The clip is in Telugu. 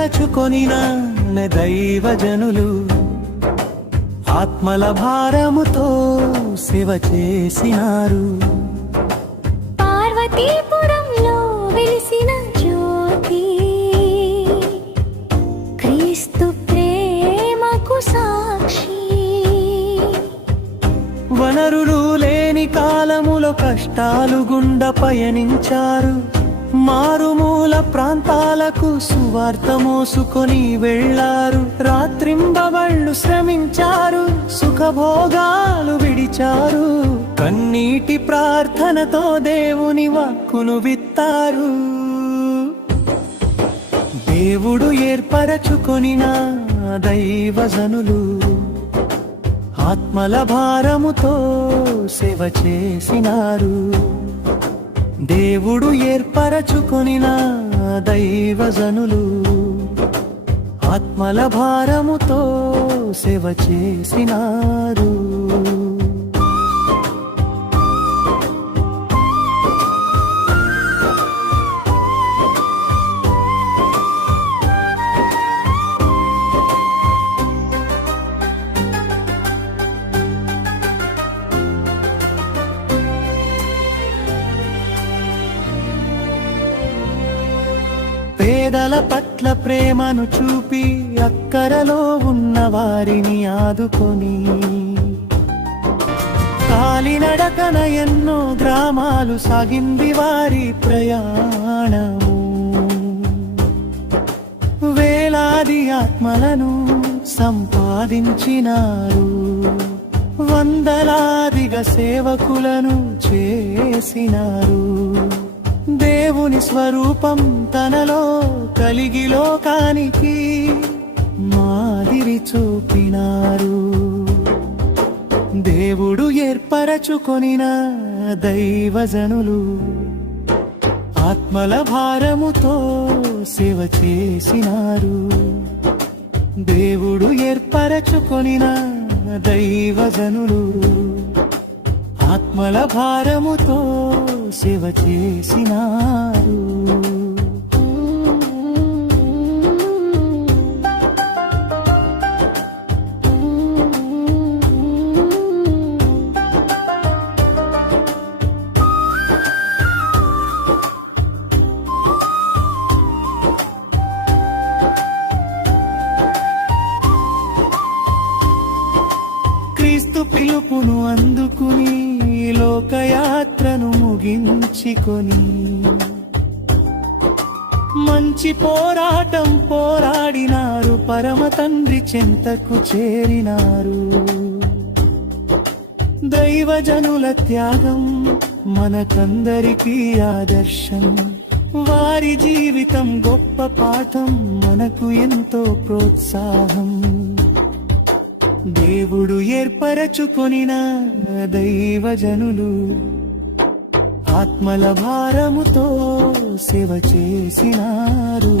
ఏర్పరచుకొనిన దైవజనులు ఆత్మల భారముతో సేవ చేసినారు. పార్వతీపురంలో వెలిసిన జ్యోతి క్రీస్తు ప్రేమకు సాక్షి. వనరులు లేని కాలములో కష్టాలు గుండా పయనించారు. మారుమూల ప్రాంతాలకు సువార్త మోసుకొని వెళ్ళారు. రాత్రింబవళ్ళు శ్రమించారు, సుఖభోగాలు విడిచారు. కన్నీటి ప్రార్థనతో దేవుని వాక్కును విత్తారు. దేవుడు ఏర్పరచుకొనిన దైవజనులు ఆత్మల భారముతో సేవ చేసినారు. దేవుడు ఏర్పరచుకొనిన దైవజనులు ఆత్మల భారముతో సేవ చేసినారు. పేదల పట్ల ప్రేమను చూపి అక్కరలో ఉన్న వారిని ఆదుకొని కాలినడకన ఎన్నో గ్రామాలు సాగింది వారి ప్రయాణము. వేలాది ఆత్మలను సంపాదించినారు. వందలాదిగా సేవకులను చేసినారు. దేవుని స్వరూపం తనలో కలిగి లోకానికి మాదిరి చూపినారు. దేవుడు ఏర్పరచుకొనిన దైవజనులు ఆత్మల భారముతో సేవ చేసినారు. దేవుడు ఏర్పరచుకొనిన దైవజనులు ఆత్మల భారముతో సేవ చేసినారు. క్రీస్తు పిలుపును అందుకుని లోకయాత్రను ముగించుకొని మంచి పోరాటం పోరాడినారు. పరమ తండ్రి చెంతకు చేరినారు. దైవజనుల త్యాగం మనకందరికీ ఆదర్శం. వారి జీవితం గొప్ప పాఠం, మనకు ఎంతో ప్రోత్సాహం. దేవుడు ఏర్పరచుకొనిన దైవజనులు ఆత్మల భారముతో సేవ చేసినారు.